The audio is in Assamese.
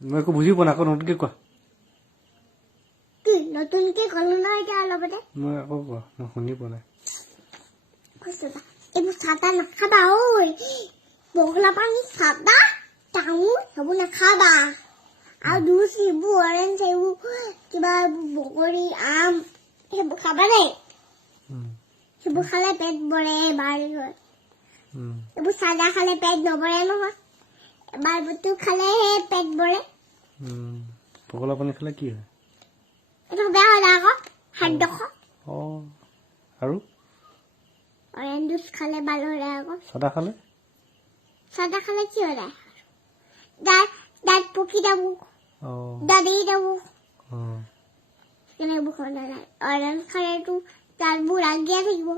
মই একো বুজি পোৱা নাই, আকৌ নতুনকে কোৱা। কি নতুনকে ক'লো নহয় এতিয়া অলপতে। মই আকৌ কোৱা, মই শুনি পোৱা নাই। এইবোৰ চাদা নাখাবা ঐ, বগলা পানী চাদা ডাঙৰ সেইবোৰ নাখাবা। আৰু জুচ এইবোৰ অৰেঞ্জ এইবোৰ কিবা বগৰী আম সেইবোৰ খাবা দেই। সেইবোৰ খালে পেট ভৰে এবাৰ হয়। এইবোৰ চাদা খালে পেট নভৰে নহয়, এবাৰ বুটু খালেহে পেট ভৰে। বগলা পানী খালে কি হয়? এইটো বেয়া হয় আকৌ খাদ্য খোৱা। আৰু অৰেঞ্জ জুচ খালে ভাল হয় আকৌ। চাদা খালে? চাদা খালে কি হয়? দাঁত পকি যাব, দাঁত এৰি যাব। সেইবোৰ খোৱা নাযায়। অৰেঞ্জ খালেতো দাঁতবোৰ ৰাগিয়াই থাকিব।